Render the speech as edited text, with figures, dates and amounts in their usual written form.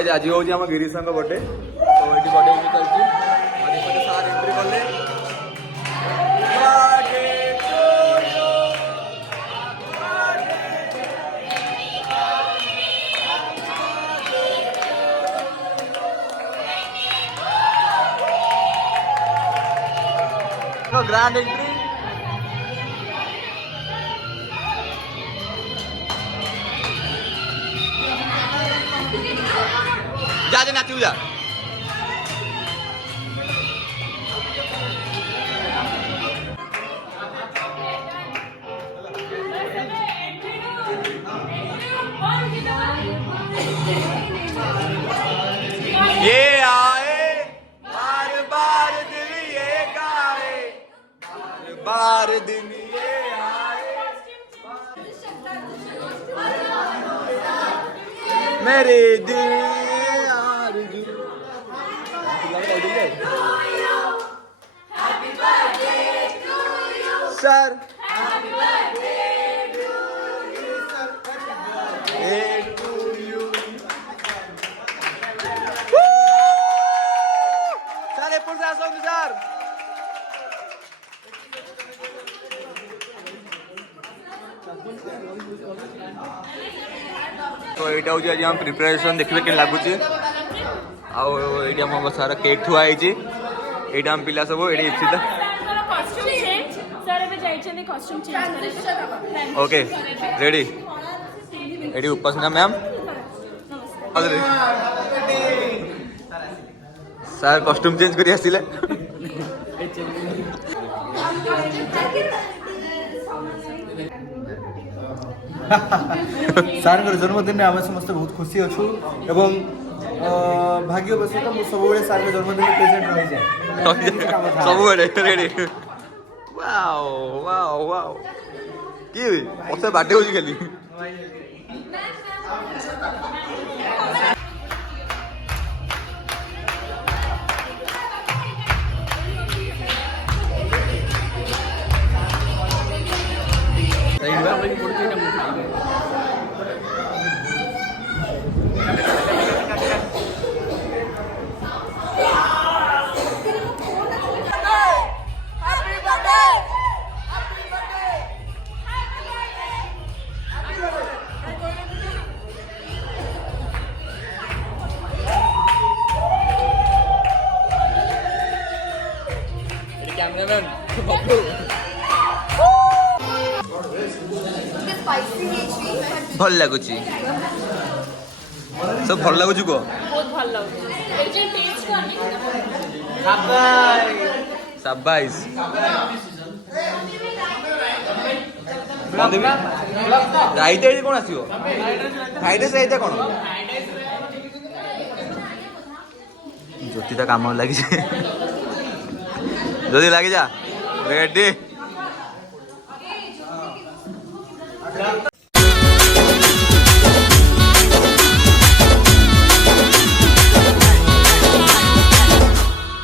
आज हूँ आम गिरीश बर्थडे तो ये बर्थडे भी चलती सार एंट्री कले ग्रैंड एंट्री जा जा नाचू जा ये आए बार बार दिल ये गाए बार दिन ये आए मेरे दिल सर सर तो यहाँ हूँ आज प्रिपरेशन देखिए कि लगुच आम सारा केक थुआई यहाँ आम पिला सब ये इप्सिता ओके रेडी ये उपासना मैम सर कॉस्ट्यूम चेंज कर आसिले सार जन्मदिन में आम समस्त बहुत खुशी अच्छु एवं भाग्यवश तो सब सार जन्मदिन में प्रेजेंट रही जाए सब रेडी वाओ वाओ वाओ की पछे बर्थडे होजी खाली कैमरामैन भल लगुच सब भल लगुच को बहुत भल लगुच एजे टेस्ट करनी शाबाश राइट एडी कोन आसीओ फ्राइड राइस राइट कोन ज्योतिता काम लागि जे जल्दी लगी जा रेडी